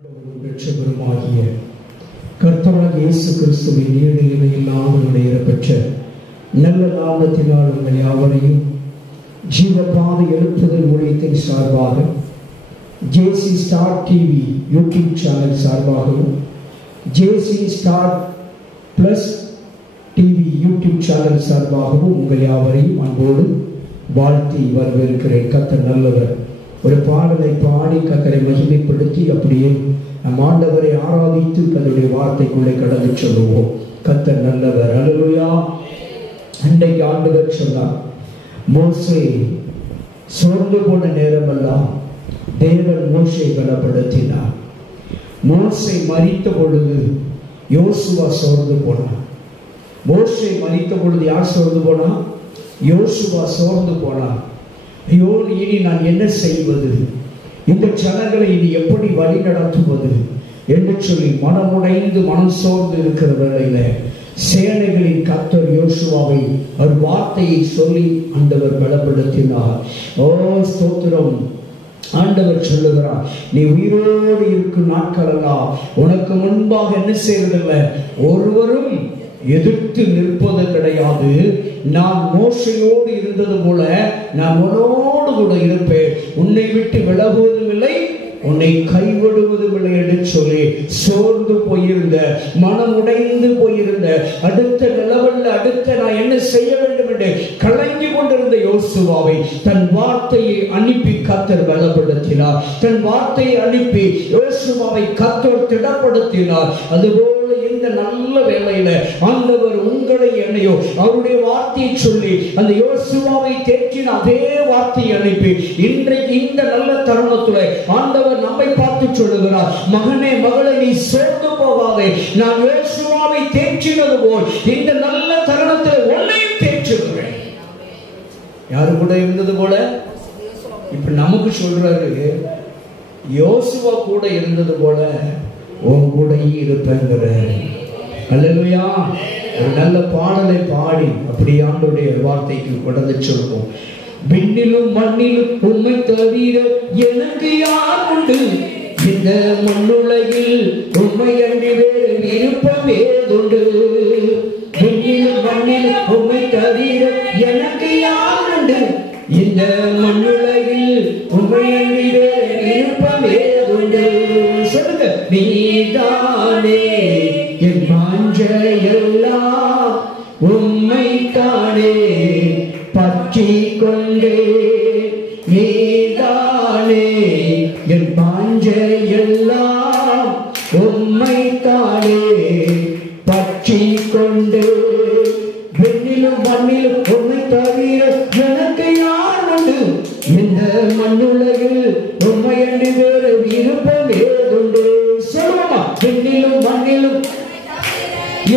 இரட்சகருமாகிய கர்த்தராகிய இயேசு கிறிஸ்துவின் ஈடு இணையில்லாத பெற்ற நல்ல நாமத்தினால் உங்கள் யாவரையும் ஜீவபாதை எழுப்புதல் ஊழியத்தின் சார்பாக ஜேசி ஸ்டார் டிவி யூடியூப் சேனல் சார்பாகவும் ஜேசி star plus TV YouTube channel சார்பாகவும் உங்கள் யாவரையும் அன்போடு வாழ்த்தி வரவேற்கிறேன். கர்த்தர் நல்லவர். ஒரு பாடலை பாடி கர்த்தரை மகிமைப்படுத்தி அப்படியே நம் ஆண்டவரை ஆராதித்து கர்த்தருடைய வார்த்தைக்குள்ளே கடந்து சொல்லுவோம். கர்த்தர் நல்லவர். அல்லேலூயா. அன்றைக்கு ஆண்டவர் சொன்னார், மோசே சோர்ந்து போன நேரமெல்லாம் தேவன் மோசேயை பலப்படுத்தினார். மோசே மரித்த பொழுது யோசுவா சோர்ந்து போனார். மோசே மரித்த பொழுது யார் சோர்ந்து போனா? யோசுவா சோர்ந்து போனார். ஐயோ, இனி நான் என்ன செய்வது, இந்த ஜனங்களை இனி எப்படி வழி நடத்துவது என்று சொல்லி மனமுடைந்து மனம் சோர்ந்து இருக்கிற வேளையில சேனைகளின் கர்த்தர் யோசுவாவை ஒரு வார்த்தையை சொல்லி ஆண்டவர் பலப்படுத்தினார். ஓ ஸ்தோத்திரம். ஆண்டவர் சொல்லுகிறார், நீ உயிரோடு இருக்கும் நாட்களெல்லாம் உனக்கு முன்பாக என்ன செய்வதில்லை, ஒருவரும் எதிர்த்து நிற்பது கிடையாது. நான் மோசையோடு இருந்தது போல நான் உன்னோடு கூட இருப்பேன், உன்னை விட்டு விலகுவதும் இல்லை, உன்னை கைவிடுவதும் இல்லை என்று சொல்லி சோர்ந்து போயிருந்த, மனம் உடைந்து போயிருந்த, அடுத்த நிலவல்ல அடுத்த நான் என்ன செய்ய வேண்டும் என்று கலங்கி கொண்டிருந்த யோசுவாவை தன் வார்த்தையை அனுப்பி கர்த்தர் பலப்படுத்தினார். தன் வார்த்தையை அனுப்பி யோசுவாவை கர்த்தர் திடப்படுத்தினார். அதுபோல இந்த நல்ல வேளையில ஆண்டவர் உங்களை என்னையோ அவருடைய வார்த்தையை சொல்லி அந்த யோசுவாவை தேற்றின அதே வார்த்தையை அனுப்பி இன்றைக்கு இந்த நல்ல தருணத்துல ஆண்டவர் நம்மை பார்த்து சொல்லுகிறார், மகனே மகளே, நீ சோர்ந்து போகாதே, நான் யோசுவாவை தேற்றினது போல் இந்த நல்ல தருணத்தில் உன்னையும் தேற்றுகிறேன். யாரு கூட இருந்தது போல இப்ப நமக்கு சொல்றாரு, யோசுவா கூட இருந்தது போல உன் கூட இருப்பேங்கிற. அல்லேலூயா. ஒரு நல்ல பாடலை பாடி அப்படி ஆண்டவருடைய வார்த்தைக்கு கடந்து சொல்வோம். விண்ணிலும் மண்ணிலும் உம்மை தவிர எனக்கு யார் உண்டு, இந்த மண்ணுலகில் உம்மை அன்றி வேறு விருப்பம் ஏதுண்டு. விண்ணிலும் மண்ணிலும் உம்மை தவிர எனக்கு யார் உண்டு, இந்த மண்ணுலகில் உம்மை அன்றி வேறு விருப்பம் ஏதுண்டு. சொல்லுங்க. நீதானே என் வாஞ்சையெல்லாம், உம்மை தானே பற்றி கொண்டே. நீதானே என் வாஞ்சையெல்லாம், உம்மை தானே பற்றி கொண்டே. விண்ணிலும் மண்ணிலும் உம்மை தவிர எனக்கு யார் உண்டு, இந்த மண்ணுலகில் உம்மை அன்றி வேறு விருப்பம் ஏதுண்டு. சொல்லுமா. விண்ணிலும் மண்ணிலும்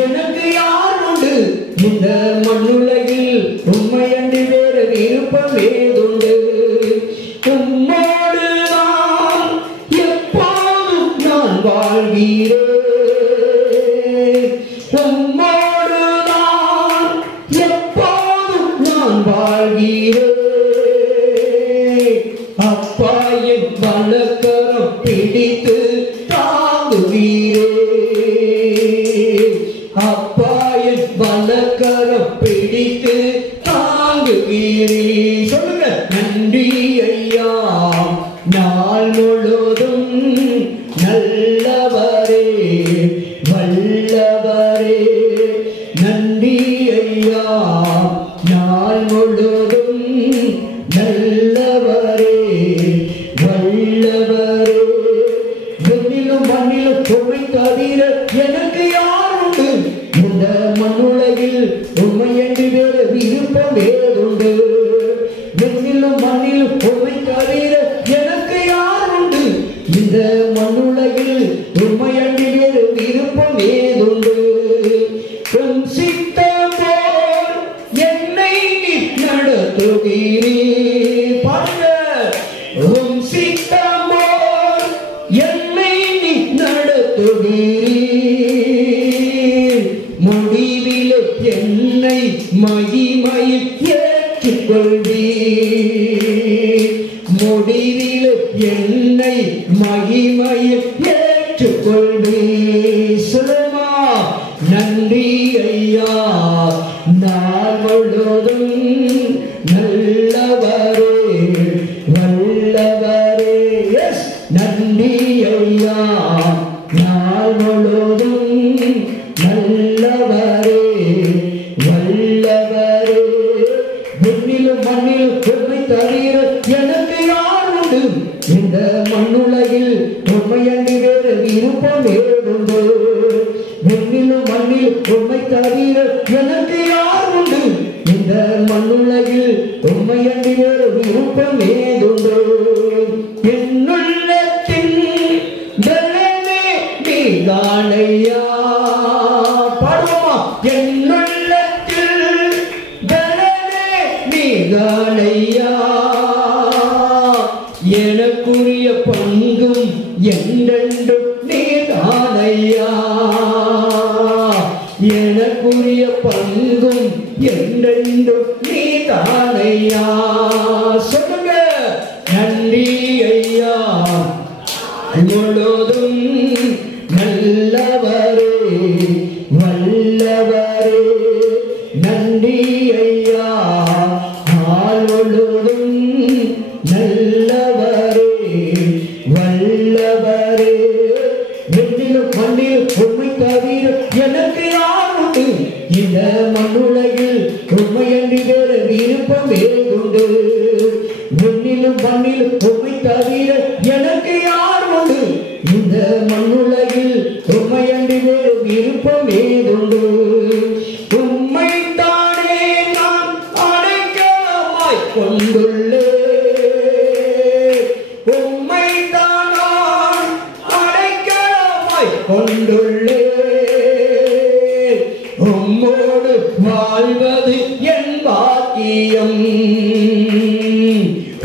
எனக்கு யார் உண்டு, இந்த மண்ணுலகில் உம்மை அன்றி வேறு விருப்பம் ஏதுண்டு. உம்மோடு நான் எப்போதும் நான் வாழ்கிறேன், உம்மோடு நான் எப்போதும் நான் வாழ்கிறேன். அப்பா என் வலக்கரம் பிடித்து தாங்குவீரே, அப்பா என் வலக்கரம் பிடித்து தாங்குவீரே. சொல்லுங்க. நன்றி ஐயா, நாள் முழுதும் நல்லவரே வல்லவரே. நன்றி ஐயா, நாள் முழுதும் நல்லவரே வல்லவரே. விண்ணிலும் மண்ணிலும் உம்மை தவிர எனக்கு யார் உண்டு, இந்த மண்ணுலகில் உம்மை அன்றி வேறு விருப்பம் ஏதுண்டு. விண்ணிலும் மண்ணிலும் உம்மை தவிர எனக்கு யார் உண்டு, இந்த மண்ணுலகில் உம்மை அன்றி வேறு விருப்பம் ஏதுண்டு. உம் சித்தம் போல் என்னை நீ நடத்துகிறீர். பாருங்க. உம் சித்தம் போல் என்னை நீ நடத்துகிறீர். முடிவில் என்னை மகிமையில் ஏற்றுக்கொள்வீர். முடிவில் என்னை மகிமையில் ஏற்றுக்கொள்வே. சொல்லுமா, நன்றி ஐயா நாள் முழுவதும் நல்லவரே வல்லவரே. எஸ், நன்றி ஐயா நாள் முழுவதும் நல்லவரே வல்லவரே. விண்ணிலும் மண்ணிலும் உண்மை தவிர எனக்கு யார் உண்டு? இந்த மண்ணுலகில் உண்மையன்றி வேறு விருப்பம் ஏதுண்டு? விண்ணிலும் மண்ணில் உண்மை தவிர எனக்கு யார் உண்டு? இந்த மண்ணுலகில் உண்மையன்றி வேறு விருப்பம் ஏதுண்டு? என்னுள்ளத்தின் பலமே நீதானையா. பாடுவோமா, என்னுள்ளத்தில் பலமே நீதானையா. எனக்குரிய பங்கும் என்றென்றும் நீதானையா. எனக்குரிய பங்கும் என்றென்றும் நீதானையா. சொல்லுங்க, நன்றி ஐயா முழுதும் நல்லவரே வல்லவரே. நன்றி ஐயா ஆள் முழுதும் நல்லவரே வல்லவரே. விண்ணிலும் மண்ணில் உண்மை தவிர எனக்கு யார் உண்டு? இந்த மண்ணுலகில் உண்மையன்றி வேறு விருப்பம் ஏதுண்டு? விண்ணிலும் மண்ணில் உண்மை தவிர எனக்கு யார் உண்டு? இந்த மண்ணுலகில் உண்மையன்றி வேறு விருப்பம் ஏதுண்டு? உம்மை தானே நான் அடைக்கலமாய் கொண்டுள்ளே. உம்மை தான் அடைக்கலமாய் கொண்டுள்ளே. உம்மோடு வாழ்வது என் பாக்கியம்.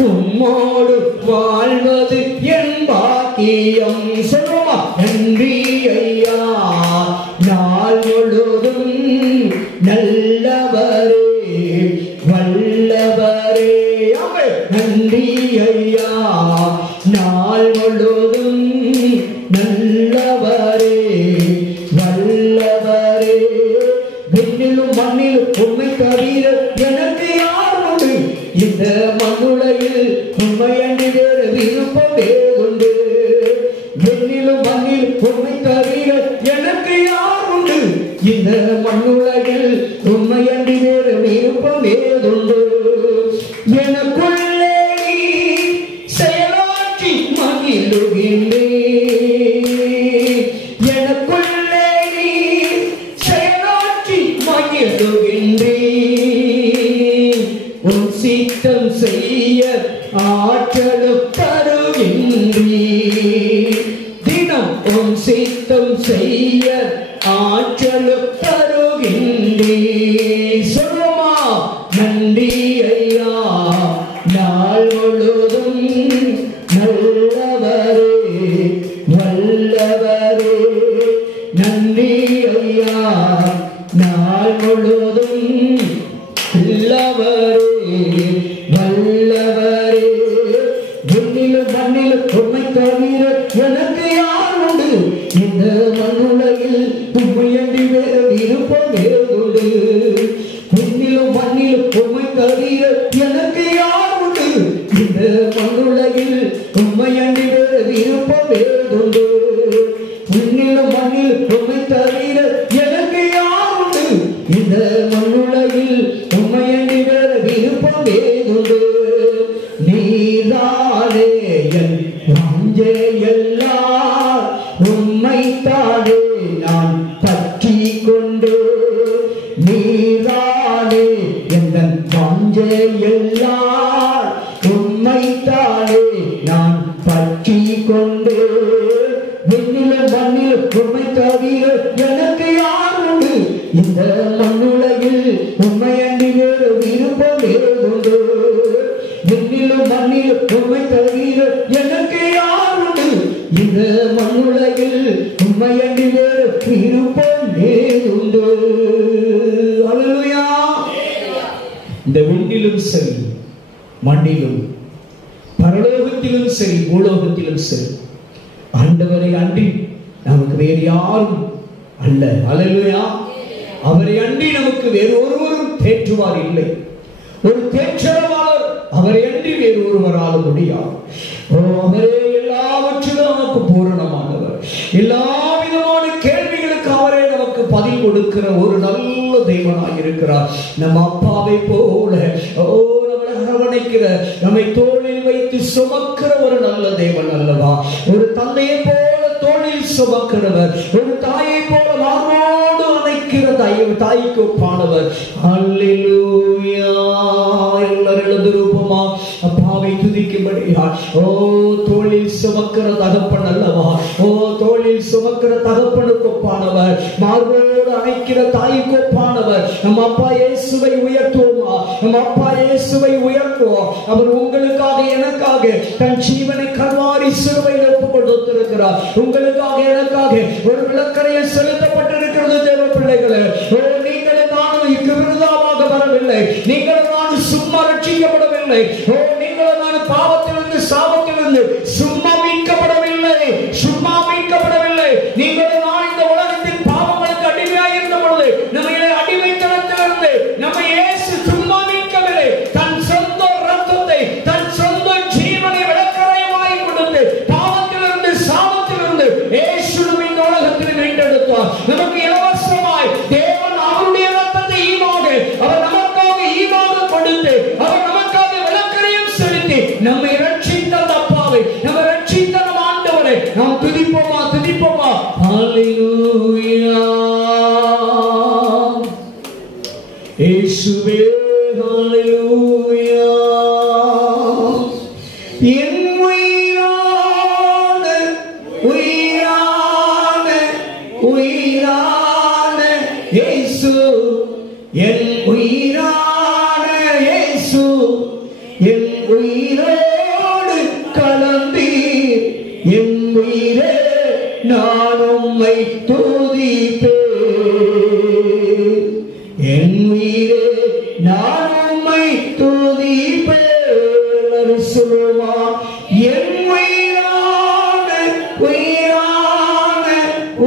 உம்மோடு வாழ்வது என் பாக்கியம். சொல்லுமா, நன்றி ஐயா நாள் முழுதும் நல்லவரே வல்லவரே. நன்றி ஐயா நாள் முழுதும் நல்லவரே வல்லவரே. விண்ணிலும் மண்ணிலும் உண்மை தவிர எனக்கு யார் உண்டு? இந்த மண்ணுலகில் உண்மையன்றி வேறு விருப்பம் ஏதுண்டு? விண்ணிலும் மண்ணில் உண்மை தவிர எனக்கு யார் உண்டு? இந்த மண்ணுலகில் உண்மையன்றி வேறு விருப்பம் ஏதுண்டு? எனக்குள்ளே செயலாற்றி மகிழுகின்றே. எனக்குள்ளே செயலாற்றி மகிழுகின்றே. உன் சித்தம் செய்ய ஆற்றலும் தருகின்றே. தினம் உன் சித்தம் செய்ய ஆற்றலும் தருகின்றே. சொல்லுமா, நன்றி ஐயா நாள் முழுதும் நல்லவரே வல்லவரே. நன்றி ஐயா நாள் முழுதும் நல்லவரே வல்லவரே. விண்ணிலும் மண்ணிலும் உண்மை தவிர எனக்கு யார் உண்டு? இந்த மண்ணுலகில் உண்மையன்றி வேறு விருப்பம் ஏதுண்டு? விண்ணிலும் மண்ணிலும் உண்மை தவிர எனக்கு யார் உண்டு? இந்த மண்ணுலகில் உண்மையன்றி வேறு விருப்பம் ஏதுண்டு? விண்ணிலும் மண்ணில் உண்மை தவிர எனக்கு யார் உண்டு? இந்த மண்ணுலகில் உண்மையன்றி வேறு விருப்பம் ஏதுண்டு? நீதானே என் வாஞ்சை எல்லாம், உம்மைத்தானே நான் பற்றி கொண்டு. நீதானே என் வாஞ்சை எல்லாம், உம்மைத்தானே நான் பற்றி கொண்டு. விண்ணிலும் மண்ணிலும் உண்மை தவிர எனக்கு யார் உண்டு? இந்த மண்ணுலகில் உண்மையன்றி வேறு விருப்பம் ஏதுண்டு? விண்ணிலும் மண்ணிலும் உண்மை தவிர எனக்கு யார் உண்டு? இந்த மண்ணுலகில் உண்மையன்றி வேறு விருப்பம் ஏதுண்டு? அல்லேலூயா. இந்த விண்ணிலும் சரி மண்ணிலும் பரலோகத்திலும் சரி பூலோகத்திலும் சரி ஆண்டவரை அன்றி நமக்கு வேறு யாரும் அல்ல. அல்லேலூயா. அவரை அன்றி நமக்கு வேறு ஒருவரும் தேற்றுவார் இல்லை. ஒரு தேற்றரவாளர் அவரை அன்றி வேறு ஒருவரால் முடியாது. அவரே எல்லாவற்றிலும் நமக்கு பூரணமானவர். எல்லா விதமான கேள்விகளுக்கு அவரே நமக்கு பதில் கொடுக்கிற ஒரு நல்ல தெய்வனாக இருக்கிறார். நம்ம அப்பாவை போல நம்மை அரவணைக்கிற, நம்மை தோளில் வைத்து சுமக்கிற ஒரு நல்ல தேவன் அல்லவா. ஒரு தந்தையை போல தோளில் சுமக்கிறவர், ஒரு தாயை போல மார்போடு அணைக்கிற தாய்க்கு ஒப்பானவர். அல்லேலூயா. எல்லாரும் எழுந்திருப்போமா? அப்பாவை துதிக்கும்படியா. தோளில் சுமக்கிற தகப்பன் அல்லவா. தோளில் சுமக்கிற தகப்பனுக்கு ஒப்பானவர், மார்போடு அணைக்கிற தாய்க்கு ஒப்பானவர். நம்ம அப்பா இயேசுவை உயர்த்துவோமா? நம்ம அப்பா இயேசுவை உயர்த்துவோம். அவர் உங்களுக்காக எனக்காக தன் ஜீவனை கல்வாரி சிலுவையில் ஒப்புக் கொடுத்திருக்கிறார். உங்களுக்காக எனக்காக ஒரு விளக்கரையில் செலுத்தப்பட்டிருக்கிறது. தேவ பிள்ளைகளே, நீங்களும் நானும் விருதாவாக வரவில்லை. நீங்களும் நானும் சும்மா ரட்சிக்கப்படவில்லை. நீங்களும் நானும் பாவத்திலிருந்து சாபத்திலிருந்து சும்மா மீட்கப்படவில்லை. சும்மா மீட்கப்படவில்லை. நீங்களும் நான் இந்த உலகத்தின் பாவங்களுக்கு அடிமையாக இருந்த பொழுது நம்ம அடிமைத்தனத்திலிருந்து நம்ம இயேசு சும்மா மீட்கவில்லை. தன் சொந்த ரத்தத்தை, தன் சொந்த ஜீவனை விளக்கரையாய் கொடுத்து பாவத்திலிருந்து சாபத்திலிருந்து இயேசு இந்த உலகத்தில் மீட்டெடுத்தார். நமக்கு இலவசமாய் தேவன் அவருடைய ரத்தத்தை ஈவாக, அவர் நமக்காக ஈவாக கொடுத்து, அவர் நமக்காக விளக்கரையும் செலுத்தி நம்மை ரட்சித்த அப்பாவை, நம்ம ரட்சித்த நம் ஆண்டவரை நாம் துதிப்போமா? துதிப்போமா? ஹல்லேலூயா. இயேசுவே ஹல்லேலூயா. என் உயிரான உயிரான உயிரான இயேசு, என் உயிரான இயேசு, என் உயிரோடு கலந்தீர். என் உயிரே நான் உம்மை துதிப்பேன். என் உயிரே நான் உம்மை துதிப்பேன். சொல்லுமா? என் உயிரான உயிரான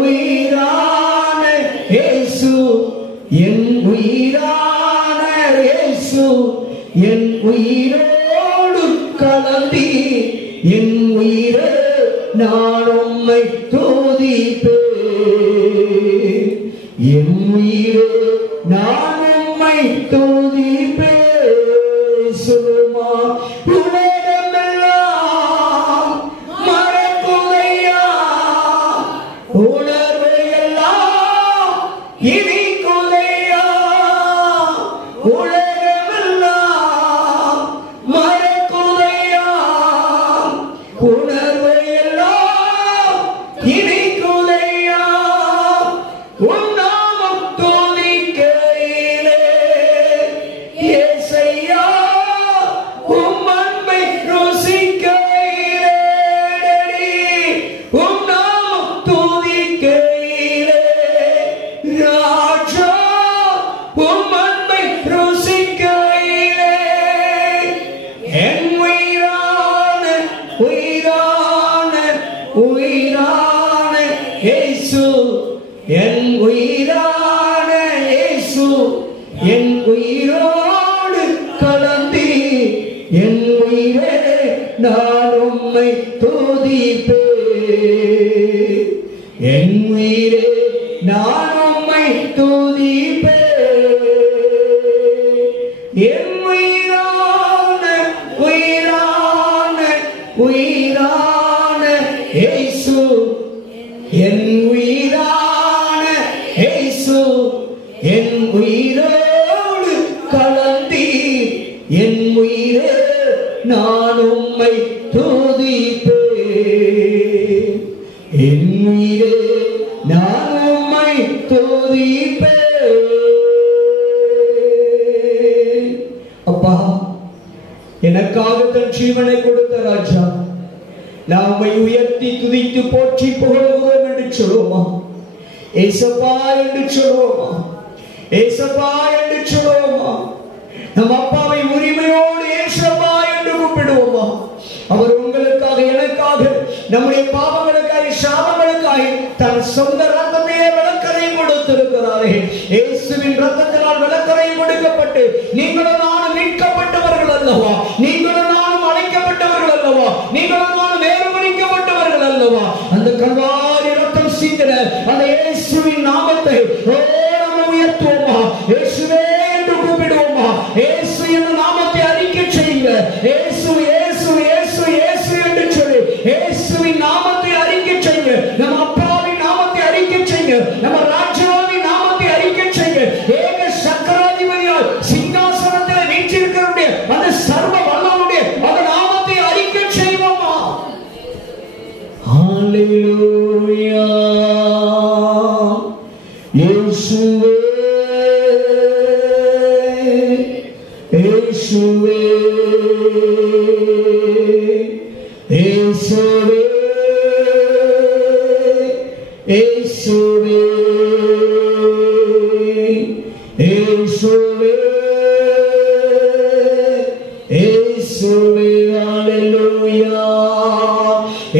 உயிரான இயேசு, என் உயிரான இயேசு, என் உயிரோடு கலந்தி. என் உயிரே நான் உம்மை துதிப்பேன். என் உயிரே நான் உம்மை துதிப்பேன். சொல்லுமா? உலகமெல்லாம் மறக்குதையா, உணர்வு எல்லாம் இனிக்குதையா. உலகமெல்லாம் மறக்குதையா, உணர்வு எல்லாம் இனிக்குதையா. உன்னாமம் துதிக்கையிலே இயேசையா, உம் அன்பை ருசிக்கையிலே, உன்னாமம் துதிக்கையிலே ராஜா, உம் அன்பை ருசிக்கையிலே. என் உயிரான உயிரான உயிரான இயேசு, என் உயிரான இயேசு, என் உயிரோடு கலந்தி. என் உயிரே நான் உம்மை துதிப்பேன். என் உயிரே நான் உம்மை துதிப்பேன். என் உயிரான உயிரான உயிரான இயேசு, என் உயிரான இயேசு, என் உயிரோடு கலந்தி. என் உயிரே நான் உம்மை துதிப்பேன். என் உயிரே நான் உம்மை துதிப்பேன். அப்பா, எனக்காக தன் ஜீவனை கொடுத்த ராஜா, நாமை உயர்த்தி துதித்து போற்றி புகழுகிறோம் என்று சொல்லுவோமா? ஏசப்பா என்று சொல்லுவோமா? ஏசப்பா என்று சொல்லுவோமா? நம் அப்பாவை உரிமையோடு ஏசப்பா என்று கூப்பிடுவோமா? அவர் உங்களுக்காக, எனக்காக, நம்முடைய பாவங்களுக்காக, சாபங்களுக்காக தன் சொந்த ரத்தத்தையே விளக்கரை கொடுத்திருக்கிறாரே. இயேசுவின் ரத்தத்தினால் விளக்கரை கொடுக்கப்பட்டு நீங்களும் நானும் மீட்கப்பட்டவர்கள் அல்லவா? நீங்களும் நானும் அழைக்கப்பட்டவர்கள் அல்லவா? நீங்களும் நானும் வேறுபடுத்தப்பட்டவர்கள் அல்லவா? அந்த கல்வாரி ரத்தம் சிந்தின அந்த இயேசுவின் நாமத்தை நாம் உயர்த்துவோமா? இயேசுவே என்று கூப்பிடுவோமா? இயேசு என்ற நாமத்தை அறிக்கை செய்யுங்க. இயேசு இயேசு இயேசு இயேசு என்று சொல்லி இயேசுவின் நாமத்தை அறிக்கை செய்யுங்க. நம்ம அப்பாவின் நாமத்தை அறிக்கை செய்யுங்க. நம்ம ராஜாவின் நாமத்தை அறிக்கை செய்யுங்க. ஏக சக்கராதிபதியால் சிங்காசனத்தில் வீற்றிருக்கிறவருடைய அந்த சர்வ வல்லவருடைய அந்த நாமத்தை அறிக்கை செய்வோமா? ஹalleluya. இயேசுவே இயேசுவே இயேசுவே இயேசுவே இயேசுவே இயேசுவே ஹalleluya.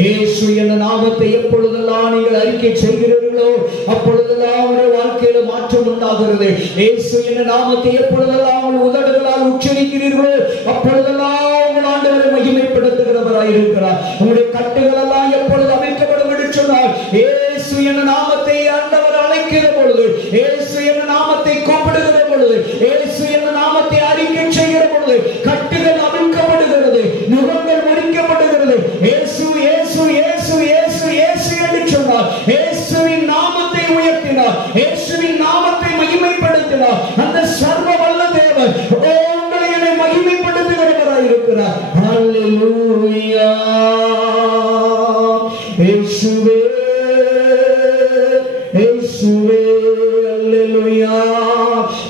இயேசு என்ற நாமத்தை எப்பொழுதெல்லாம் நீங்கள் அறிக்கை செய்கிறீர்களோ அப்பொழுதெல்லாம் உங்களுடைய வாழ்க்கையில மாற்றம் உண்டாகிறது. இயேசு என்ற நாமத்தை எப்பொழுதெல்லாம் உங்கள் உதடுகளால் உச்சரிக்கிறீர்களோ அப்பொழுதெல்லாம் உங்கள் ஆண்டவரை மகிமைப்படுத்துகிறவராய் இருக்கிறார். உங்களுடைய கட்டுகள் எல்லாம் எப்பொழுது அமைக்கப்படும் என்று சொன்னால் இயேசு என்ற நாமத்தை ஆண்டவர் அழைக்கிற பொழுது, இயேசு என்ற நாமத்தை கூப்பிடுகிற பொழுது, இயேசு என்ற நாமத்தை அறிக்கை செய்கிற பொழுது கட்டுகள் அமைக்கப்படுகிறது, நுகங்கள் முறிக்கப்படுகிறது. இயேசு இயேசு இயேசு இயேசு இயேசு என்று சொன்னார். இயேசுவின் நாமத்தை உயர்த்தினார், இயேசுவின் நாமத்தை மகிமைப்படுத்தினார். அந்த சர்வ வல்ல தேவன் உங்களை என்னை மகிமைப்படுத்துகிறவராய் இருக்கிறார். ஹalleluya. இயேசுவே இயேசுவே ஹalleluya.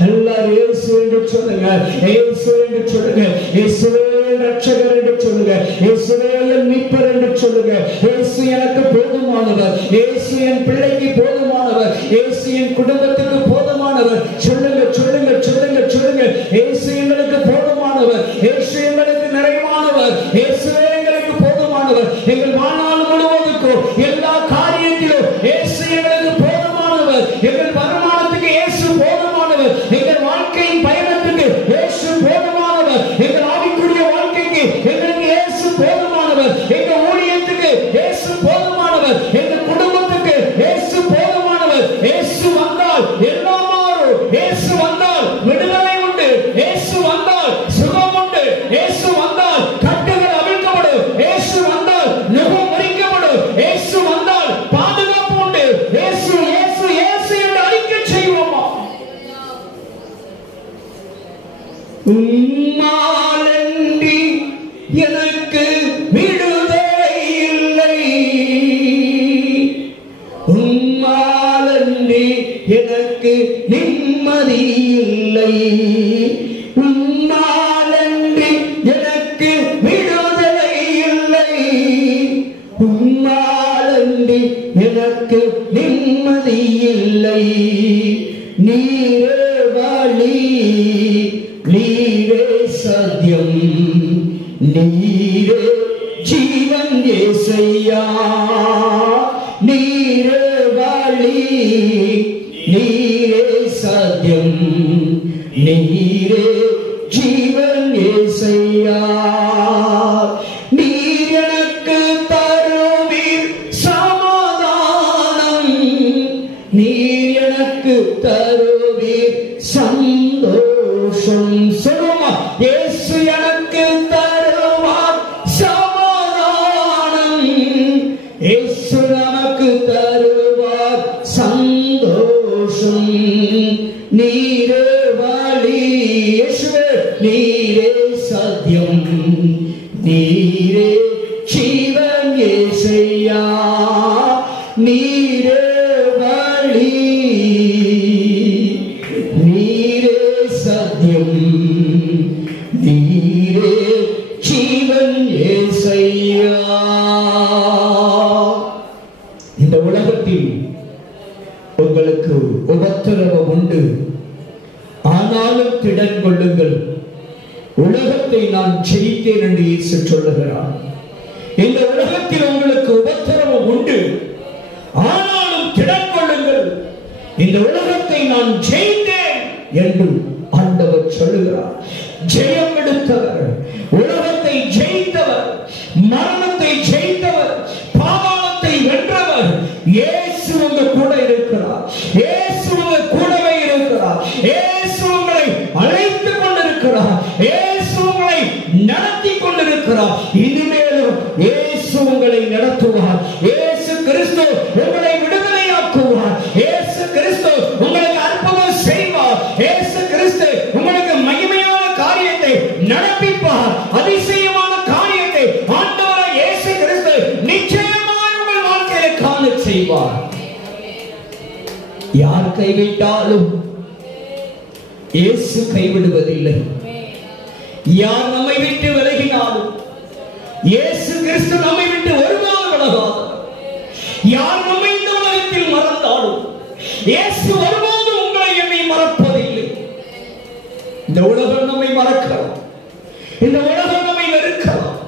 எல்லாரும் இயேசு என்று சொல்லுங்க, இயேசு என்று சொல்லுங்க, இயேசுவே ரட்சகர் என்று சொல்லுங்க, இயேசுவே என் மீட்பர் என்று சொல்லுங்க. இயேசு எனக்கு போதுமானவர், இயேசு என் பிள்ளைக்கு போதுமானவர், இயேசு என் குடும்பத்துக்கு போதுமானவர். சொல்லுங்க சொல்லுங்க சொல்லுங்க சொல்லுங்க. இயேசு எங்களுக்கு போதுமானவர், இயேசு எங்களுக்கு நிறைவானவர், இயேசுவே எங்களுக்கு போதுமானவர். எங்கள் வாழ்நாள் முழுவதுக்கும் எல்லா காரியத்திலும் இயேசு எங்களுக்கு போதுமானவர். எங்கள் வருமானத்துக்கு இயேசு போதுமானவர், எங்கள் வாழ்க்கையின் பயணத்துக்கு இயேசு போதுமானவர், எங்கள் ஆவிக்குரிய வாழ்க்கைக்கு எங்களுக்கு இயேசு போதுமானவர், எங்கள் ஊழியத்துக்கு இயேசு போதுமானவர், எங்கள் குடும்பத்துக்கு இயேசு போதுமானவர். இயேசு வந்தால் எல்லாம் மாறும். இயேசு வந்தால் விடுதலை உண்டு. இயேசு வந்தால் சுகம் உண்டு. இயேசு வந்தால் கட்டுகள் அவிழ்க்கப்படும். இயேசு வந்தால் நுகம் முறிக்கப்படும். இயேசு வந்தால் பாதுகாப்பு உண்டு. இயேசு இயேசு இயேசு என்று அறிக்கை செய்வோமா? உம்மாலன்றி எனக்கு விடுதலை இல்லை, உம்மாலன்றி எனக்கு நிம்மதி இல்லை, உம்மாலன்றி எனக்கு விடுதலை இல்லை, உம்மாலன்றி எனக்கு நிம்மதி இல்லை. நீரே வழி, நீரே சத்தியம், நீரே ஜீவன் இயேசையா. நீரே வழி, நீரே சத்தியம், நீரே ஜீவன் இயேசையா. நீர் எனக்கு தருவீர் சமாதானம், நீர் எனக்கு தருவீர் சந்தோஷம். சொல்லுமா, இயேசு எனக்கு தருவார் சமாதானம், இயேசு நமக்கு தருவார் சந்தோஷம். நீரே வழி, இயேசுவே நீரே சத்தியம், நீரே ஜீவன் இயேசையா. நீரே வழி, நீரே சத்தியம், நீரே ஜீவன் இயேசையா. இந்த உலகத்தில் உங்களுக்கு உபத்திரவம் உண்டு, ஆனாலும் திடன் கொள்ளுங்கள், உலகத்தை நான் ஜெயித்தேன் என்று இயேசு சொல்லுகிறார். இந்த உலகத்தில் உங்களுக்கு உபத்திரவம் உண்டு, ஆனாலும் திடன் கொள்ளுங்கள், இந்த உலகத்தை நான் ஜெயித்தேன் என்று ஆண்டவர் சொல்லுகிறார். ஜெயம் எடுத்தவர், உலகத்தை ஜெயித்தவர், மரணத்தை ஜெயித்தவர், பாதாளத்தை வென்றவர் இயேசு உங்க கூட இருக்கிறார். இயேசு உங்க கூடவே இருக்கிறார். இயேசு உங்களை அழைத்துக் கொண்டிருக்கிறார். இயேசு உங்களை நடத்தி கொண்டிருக்கிறார். இனிமேலும் இயேசு உங்களை நடத்துவார். இயேசு கிறிஸ்து உங்களை விடுதலையாக்குவார். இயேசு கிறிஸ்து உங்களுக்கு அற்புதம் செய்வார். இயேசு கிறிஸ்து உங்களுக்கு மகிமையான காரியத்தை நடப்பிப்பார். அதிசயமான காரியத்தை ஆண்டவராகிய இயேசு கிறிஸ்து நிச்சயமாக உங்கள் வாழ்க்கையில காண செய்வார். யார் கைவிட்டாலும் இயேசு கைவிடுவதில்லை. யார் நம்மை விட்டு விலகினாலும் இயேசு கிறிஸ்து நம்மை விட்டு ஒருநாள் விலகாதவர். யார் நம்மை இந்த உலகத்தில் மறந்தாலும் இயேசு ஒருபோதும் உங்களை என்னை மறப்பதில்லை. இந்த உலகம் நம்மை மறக்கலாம், இந்த உலகம் நம்மை வெறுக்கலாம்.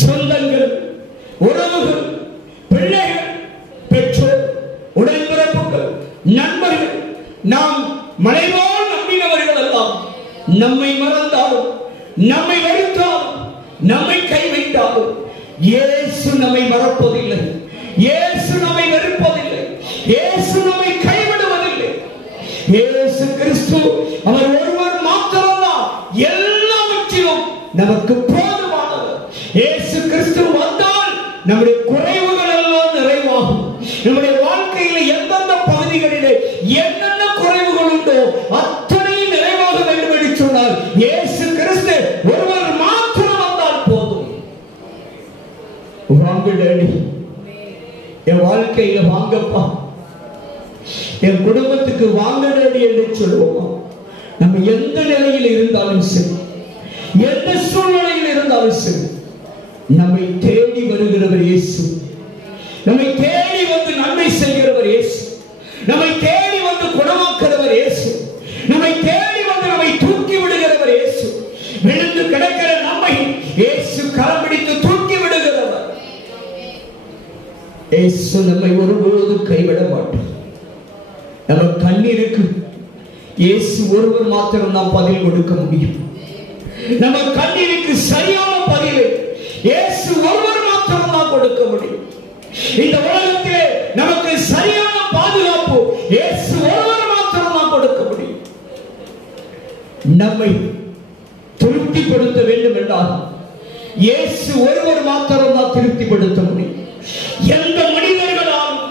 சொந்தங்கள், உறவுகள், பிள்ளைகள், பெற்றோர், உடன்பிறப்புகள், நண்பர்கள், நாம் மலைபோல் நம்பினவர்கள் எல்லாம் நம்மை மறந்தாலும், நம்மை வெறுத்தாலும், நம்மை கைவிட்டாலும் இயேசு நம்மை மறப்பதில்லை. இயேசு நம்மை வெறுப்பதில்லை. இயேசு நம்மை கைவிடுவதில்லை. இயேசு கிறிஸ்து அவர் ஒருவர் மாத்திரம்தான் எல்லாவற்றிலும் நமக்கு போதுமானவர். இயேசு கிறிஸ்து வந்தால் நம்முடைய குறைவுகள் எல்லாம் நிறைவாகும். நம்முடைய வாழ்க்கையில் எந்தெந்த பகுதிகளிலே என்னென்ன குறைவுகள் உண்டோ அத்தனை நிறைவாக வேண்டும் என்று சொன்னால் இயேசு கிறிஸ்து ஒருவர் மாத்திரம் வந்தால் போதும். வாங்க டேடி, என் வாழ்க்கையில வாங்கப்பா, என் குடும்பத்துக்கு வாங்க டேடி என்று சொல்லுவோமா? நம்ம எந்த நிலையில் இருந்தாலும் சரி, எந்த சூழ்நிலையில் இருந்தாலும் சரி, நம்மை தேடி வருகிறவர் இயேசு. நம்மை தேடி வந்து நன்மை செய்கிறவர் இயேசு. நம்மை தேடி வந்து குணமாக்குகிறவர் இயேசு. நம்மை தேடி வந்து நம்மை தூக்கி விடுகிறவர் இயேசு. விழுந்து கிடக்கிற நம்மை இயேசு கரம் பிடித்து தூக்கி விடுகிறவர் இயேசு. நம்மை ஒருபோதும் கைவிட மாட்டார். நம்ம கண்ணீருக்கு இயேசு ஒருவர் மாத்திரம் நாம் பதில் கொடுக்க முடியும். நம்ம கண்ணீருக்கு சரியான பதிலை இயேசு ஒருவர் மாத்திரம் தான் கொடுக்க முடியும். இந்த உலகத்திலே நமக்கு சரியான பாதுகாப்பு இயேசு ஒருவர் மாத்திரம் தான் கொடுக்க முடியும். நம்மை திருப்திப்படுத்த வேண்டும் என்றால் இயேசு ஒருவர் மாத்திரம் தான் திருப்திப்படுத்த முடியும். எந்த மனிதர்களாலும்,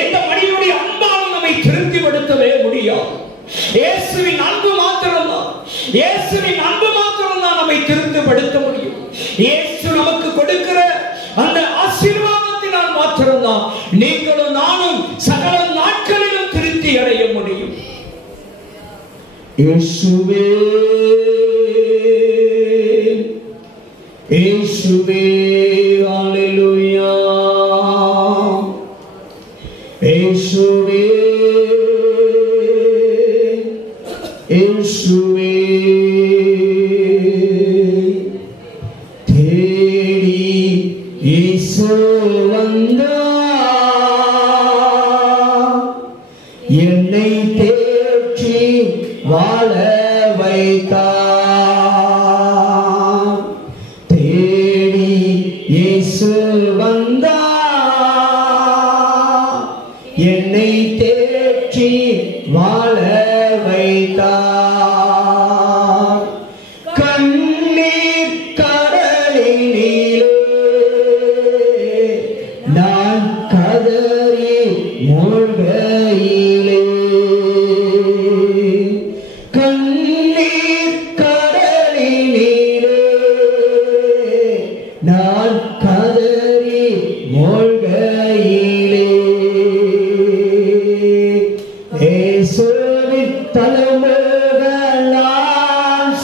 எந்த மனிதனுடைய அன்பாலும் நம்மை திருப்திப்படுத்தவே முடியாது. இயேசுவின் அன்பு மாத்திரம்தான், இயேசுவின் அன்பு மாத்திரம்தான் நம்மை திருப்திப்படுத்த முடியும். இயேசு நமக்கு கொடுக்கிற அந்த ஆசீர்வாதத்தினால் மாத்திரம்தான் நீங்களும் நானும் சகல நாட்களிலும் திருப்தி அடைய முடியும். இயேசுவே, இயேசுவே, ஹல்லேலூயா. இயேசுவே, இயேசுவே, தேடி இயேசு வந்தார், என்னை தேற்றி வாழ வைத்தார். தேடி இயேசு வந்தார், என்னை தேற்றி வாழ வைத்தார். கண்ணீர் கடலினிலே நான் கதறி மூழ்கையிலே, கண்ணீர் கடலினிலே நான் கதறி மூழ்கையிலே, இயேசுவின் தழும்புகளால்,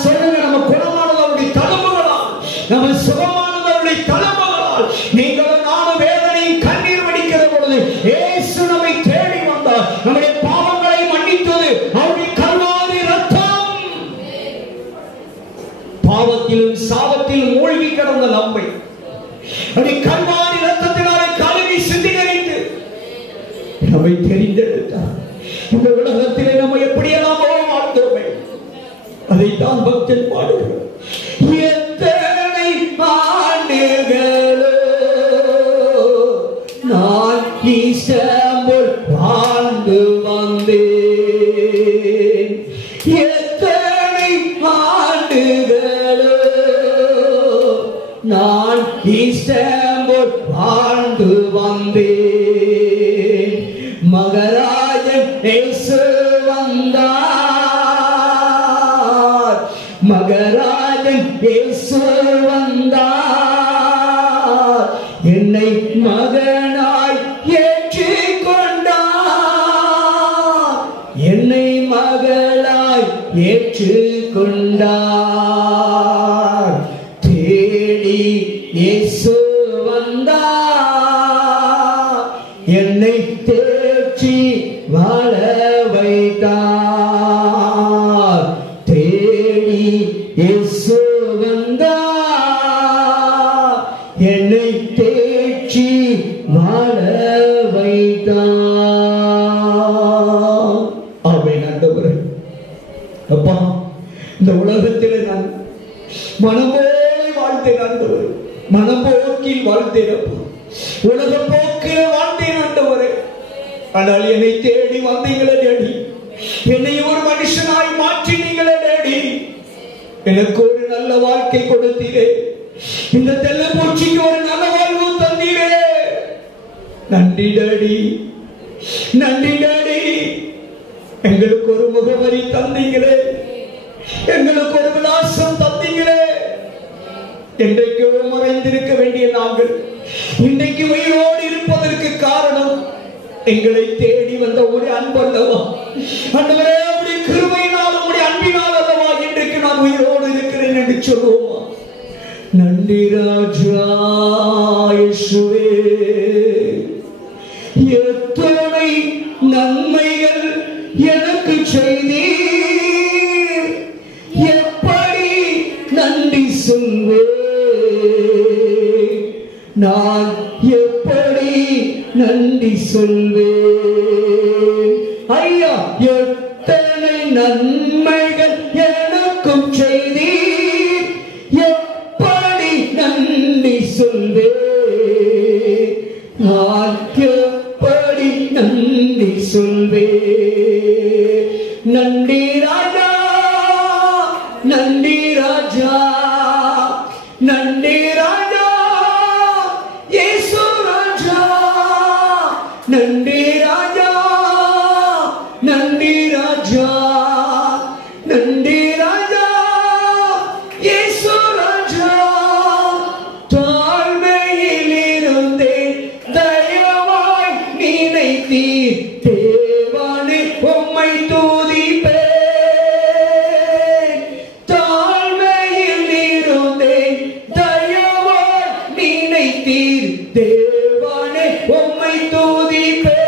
சொல்லுங்க, நம்ம குணமானவருடைய தழும்புகளால், நம்ம சுகமானவருடைய தழும்புகளால் நீங்களும் நானும் வேதனையும் கண்ணீர் வடிக்கிற பொழுது இயேசு நம்மை தேடி வந்தார். நம்முடைய பாவங்களை மன்னித்தது அவருடைய கல்வாரி ரத்தம். பாவத்திலும் சாபத்திலும் மூழ்கி கிடந்த நம்மை அப்படி கல்வாரி ரத்தத்தினாலே கழுவி சுத்திகரித்து நம்மை தெரிந்தெடுத்தார். இந்த உலகத்திலே நம்ம எப்படியெல்லாம் வாழ்ந்தோமே அதைத்தான் பக்தன் பாடுகிறார். எத்தனை ஆண்டுகளோ நான் ஈசம்போல் வாழ்ந்து வந்தேன். எத்தனை ஆண்டுகளோ நான் ஈசம்போல் வாழ்ந்து வந்தேன். மகராஜன் இயேசு வந்தார். மகராஜன் இயேசு வந்தார். என்னை மகனாய் ஏற்றுக்கொண்டார். என்னை மகளாய் ஏற்றுக்கொண்டார். தேடி இயேசு வந்தார். என்னை தேற்றி வாழ வைத்தார். தேடி இயேசு வந்தார். என்னை தேற்றி வாழ வைத்தார். ஆமென். ஆண்டவரே, அப்பா, இந்த உலகத்தில் நான் மனம்போய் வாழ்த்தேன் ஆண்டவரே. மனப்போக்கில் வாழ்த்தேன் அப்பா. உலக போக்கில் வாழ்ந்தேன் ஆண்டவரே. ஆனால் என்னை தேடி வந்தீங்களே டேடி. என்னை ஒரு மனுஷனாய் மாற்றினீங்களே டேடி. எனக்கு ஒரு நல்ல வாழ்க்கை கொடுத்தீரே. இந்த தெல்ல பூச்சிக்கு ஒரு நல்ல வாழ்வு தந்தீரே. நன்றி டேடி, நன்றி டேடி. எங்களுக்கு ஒரு முகவரி தந்தீங்களே. எங்களுக்கு ஒரு விலாசம் தந்தீங்களே. இன்றைக்கு மறைந்திருக்க வேண்டிய நாங்கள் இன்றைக்கு உயிரோடு இருப்பதற்கு காரணம் எங்களை தேடி வந்த ஒரு அன்பல்லவா ஆண்டவரே. உம்முடைய கிருபையினால் உம்முடைய அன்பினால் அல்லவா இன்றைக்கு நான் உயிரோடு இருக்கிறேன் என்று சொல்லுவோமா? நன்றி ராஜா இயேசுவே. எத்தனை நன்மைகள் எனக்கு செய்தீர். எப்படி நன்றி சொல்வேன்? நான் எப்படி நன்றி சொல்வேன்? ஐயா, எத்தனை நன்மைகள் எனக்கும் செய்தீர். எப்படி நன்றி சொல்வேன்? நான் எப்படி நன்றி சொல்வேன்? நன்றி ராஜா, நன்றி ராஜா, நன்றி ராஜா இயேசு ராஜா. நன்றி ராஜா, நன்றி ராஜா, நன்றி ராஜா இயேசு ராஜா. தாழ்மையில் இருந்தேன் தயவாய் நினைத்தீர். தேவனே உம்மை துதிப்பேன். தாழ்மையில் இருந்தேன் தயவாய் நினைத்தீர். தேவனே உம்மை துதிப்பேன்.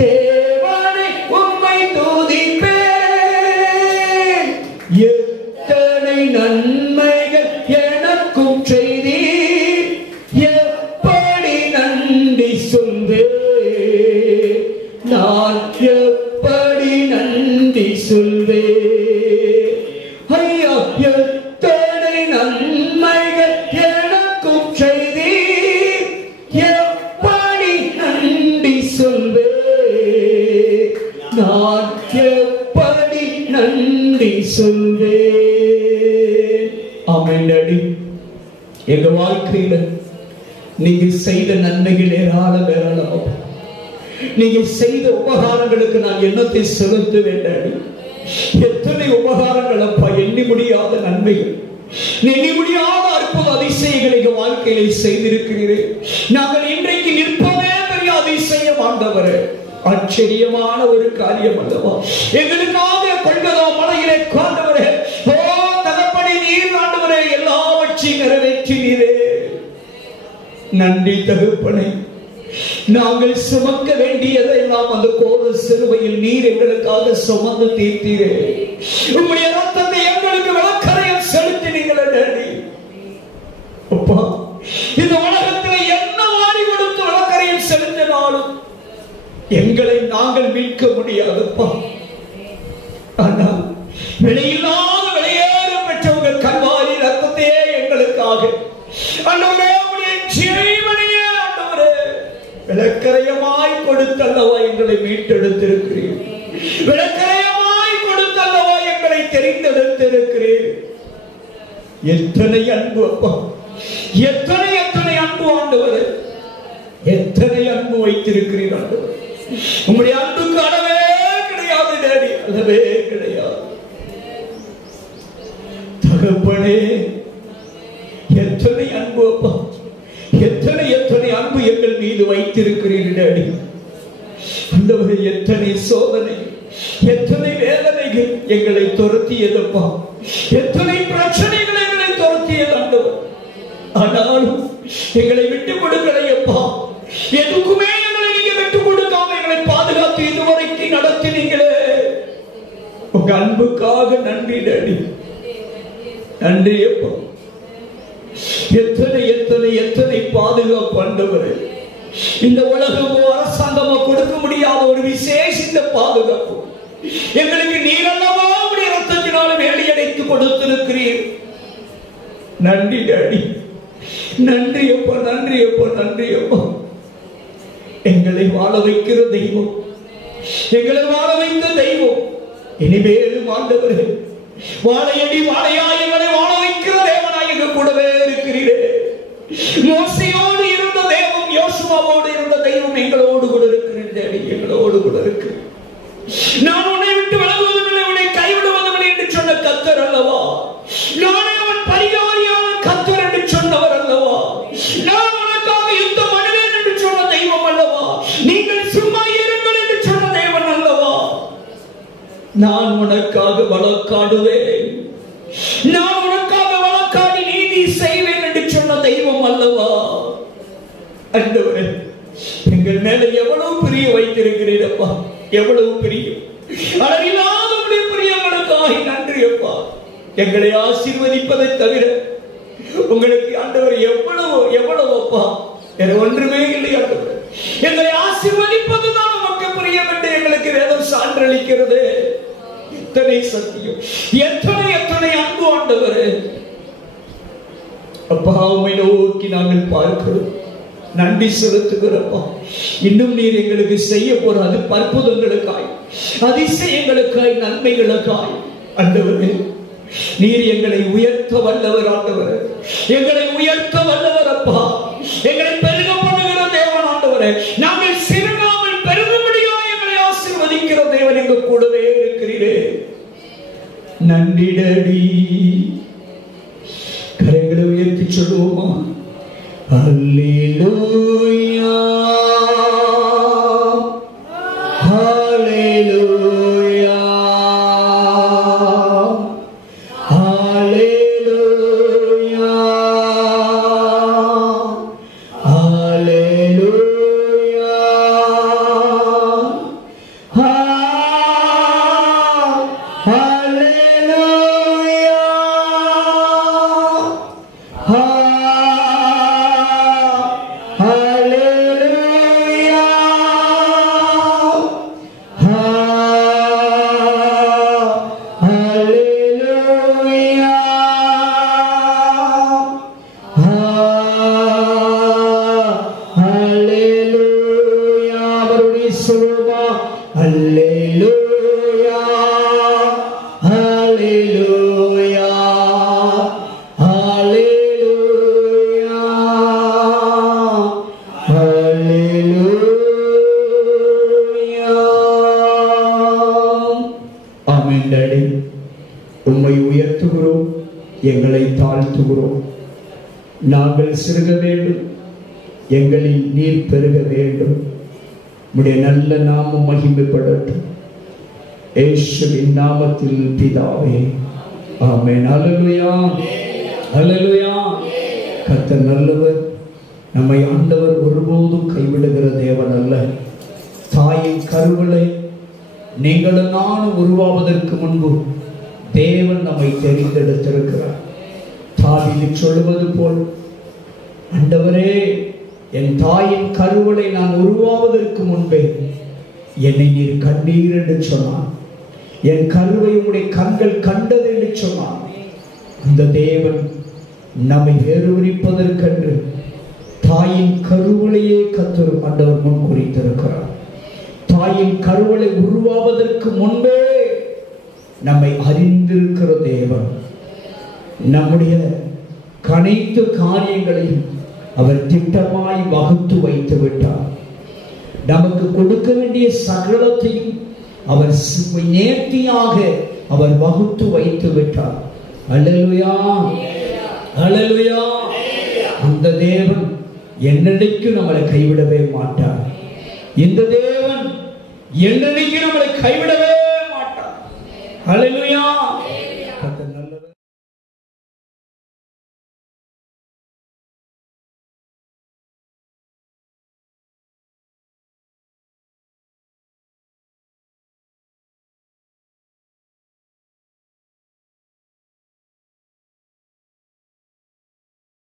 தேவனே உம்மை துதிப்பேன். எத்தனை நன்மைகள் எனக்கும் செய்தீர். எப்படி நன்றி சொல்வேன்? நான் எப்படி நன்றி சொல்வேன்? ஐயா, எத்தனை நன்மைகள் எனக்கும் செய்தீர். எப்படி நன்றி சொல்வேன்? நான் எப்படி நன்றி சொல்வேன்? ஆமென் டாடி. எங்க வாழ்க்கையில நீங்க செய்த நன்மைகள் ஏராளம் ஏராளம். நீங்க செய்த உபகாரங்களுக்கு நான் எண்ணத்தை செலுத்த வேண்டாம். எத்தனை உபகாரங்கள் அப்பா, எண்ணி முடியாத நன்மைகள், எண்ணி முடியாத அற்புத அதிசயங்களை எங்க வாழ்க்கையில செய்திருக்கிறீர்கள். நாங்கள் இன்றைக்கு நிற்பதே பெரிய அதிசயம் ஆண்டவரே. ஆச்சரியமான ஒரு காரியம் அல்லவா? எங்களுக்காக கொள்கதா மலையிலே ஆண்டவரே, ஓ தகப்பனே, நீர் ஆண்டவரே எல்லாவற்றையும் நிறைவேற்றினீரே. நன்றி தகப்பனே. நாங்கள் சுமக்க வேண்டியதெல்லாம் அந்த கோர சிலுவையில் நீர் எங்களுக்காக சுமந்து தீர்த்தீரே. உம்முடைய ரத்தத்தை எங்களுக்கு விளக்கரையில் செலுத்தினீங்களே டாடி. நாங்கள் மீட்க முடியாதுப்பா. ஆனால் விலையில்லாத விலையேற பெற்றவங்க கல்வாரி ரத்தத்தையே எங்களுக்காக ஆண்டவரே உம்முடைய ஜீவனையே ஆண்டவரே விலக்கரையமாய் கொடுத்தல்லவா எங்களை மீட்டெடுத்திருக்கிறீர். விலக்கரையமாய் கொடுத்தல்லவா எங்களை தெரிந்தெடுத்திருக்கிறீர். எத்தனை அன்பு அப்பா, எத்தனை எத்தனை அன்பு ஆண்டவரே, எத்தனை அன்பு வைத்திருக்கிறீர் ஆண்டவரே. உம்முடைய அன்புக்கு அளவே கிடையாது டேடி, அளவே கிடையாது. தகப்பனே எத்தனை அன்பு அப்பா, எத்தனை எத்தனை அன்பு எங்கள் மீது வைத்திருக்கிறீர் டேடி. ஆண்டவரே எத்தனை சோதனை, எத்தனை வேதனைகள் எங்களை துரத்தியதப்பா, எத்தனை பிரச்சனைகள் எங்களை துரத்தியது ஆண்டவர். ஆனாலும் எங்களை விட்டு கொடுக்கலையப்பா, எதுக்குமே எங்களை நீங்க விட்டு கொடுக்காம எங்களை பாதுகாத்து இதுவரைக்கும் நடத்தினீங்களே. உங்க அன்புக்காக நன்றி டேடி, நன்றி அப்பா. எத்தனை எத்தனை எத்தனை பாதுகாப்பு ஆண்டவரே. இந்த உலகமோ அரசாங்கமோ கொடுக்க முடியாத ஒரு விசேஷித்த பாதுகாப்பு எங்களுக்கு நீர் அல்லவா உடைய ரத்தத்தினால வேலையடைத்து கொடுத்திருக்கிறீர். நன்றி டாடி, நன்றி அப்பா, நன்றி அப்பா, நன்றி அப்பா. எங்களை வாழ வைக்கிற தெய்வம், எங்களை வாழ வைத்த தெய்வம் இனிமேலும் ஆண்டவரே வாழையடி வாழையா எங்களை வாழ வைக்கிற தேவனாய் எங்க கூடவே இருக்கிறீரே. மோசையோடு இருந்த தெய்வம், யோசுவாவோடு இருந்த தெய்வம் எங்களோடு கூட இருக்கிறேன், எங்களோடு கூட இருக்கு. நான் உன்னை விட்டு விலகுவதுமில்லை, உன்னை கைவிடுவதுமில்லை என்று சொன்ன கர்த்தர் அல்லவா. நானே அவன் பரிகாரியான கர்த்தர் என்று சொன்னவர் அல்லவா. நான் உனக்காக யுத்தம் பண்ணுவேன் என்று சொன்ன தெய்வம் அல்லவா. நீங்கள் சும்மா இருங்கள் என்று சொன்ன தேவன் அல்லவா. நான் உனக்காக வழக்காடுவேன், நான் உனக்காக வழக்காடி நீதி செய்வேன் என்று சொன்ன தெய்வம் அல்லவா. ஆண்டவரே எங்கள் மேல எவ்வளவு பிரிய வைத்திருக்கிறீர் அப்பா, எவ்வளவு பிரியம், அளவில்லாத பிரியங்களுக்காக நன்றி அப்பா. எங்களை ஆசீர்வதிப்பதை தவிர உங்களுக்கு ஆண்டவர் எவ்வளவு எவ்வளவு அப்பா வேற ஒன்றுமே இல்லை ஆண்டவர். எங்களை ஆசீர்வதிப்பதுதான் நமக்கு பிரியம் என்று எங்களுக்கு வேதம் சான்றளிக்கிறது. எத்தனை சத்தியம், எத்தனை எத்தனை அன்பு ஆண்டவர் அப்பா. உம்மை நோக்கி நாங்கள் பார்க்கிறோம், நன்றி செலுத்துகிறப்பா. இன்னும் நீர் எங்களுக்கு செய்ய போற அது அற்புதங்களுக்காய், அதிசயங்களுக்காய், நன்மைகளுக்காய் ஆண்டவரே நீர் எங்களை உயர்த்த வல்லவர் ஆண்டவர், எங்களை உயர்த்த வல்லவர் அப்பா. எங்களை பெருக பண்ணுகிற தேவன் ஆண்டவரே. நாங்கள் சிறுகாமல் பெருகும்படியாய் எங்களை ஆசீர்வதிக்கிற தேவன் எங்க கூடவே இருக்கிறீரே. நன்றி டாடி. கரங்களை உயர்த்தி சொல்லுவோமா? Hallelujah, Hallelujah, Hallelujah, Hallelujah, உம்மை உயர்த்துகிறோம், எங்களை தாழ்த்துகிறோம். நாங்கள் சிறுக வேண்டும், எங்களில் நீர் பெருக வேண்டும். உம்முடைய நல்ல நாமம் மகிமைப்படட்டும். இயேசுவின் நாமத்தில் பிதாவே, ஆமென். அல்லேலூயா, அல்லேலூயா. கர்த்தர் நல்லவர், நம்மை ஆண்டவர் ஒருபோதும் கைவிடுகிற தேவன் அல்ல. தாயின் கருவிலே நீங்களும் நானும் உருவாவதற்கு முன்பு தேவன் நம்மை தெரிந்தெடுத்திருக்கிறார். தாவீது சொல்லுவது போல், ஆண்டவரே, என் தாயின் கருவிலே நான் உருவாவதற்கு முன்பே என்னை நீர் கண்டீர் என்று சொன்னார். என் கருவை உடைய கண்கள் கண்டது என்று சொன்னார். அந்த தேவன் நம்மை வேறுவிரிப்பதற்கென்று தாயின் கருவிலேயே கர்த்தர் ஆண்டவர் முன் குறித்திருக்கிறார். தாயின் கருவளை உருவாவதற்கு முன்பே நம்மை அறிந்திருக்கிற தேவன் நம்முடைய அனைத்து காரியங்களையும் அவர் திட்டமாய் வகுத்து வைத்து விட்டார். நமக்கு கொடுக்க வேண்டிய சகலத்தையும் அவர் நேர்த்தியாக அவர் வகுத்து வைத்து விட்டார். அல்லேலூயா, அல்லேலூயா. அந்த தேவன் என்னைக்கும் நம்மளை கைவிடவே மாட்டார். இந்த தேவன் என்னைக்கும் நம்மளை கைவிடவே மாட்டார். அல்லேலூயா.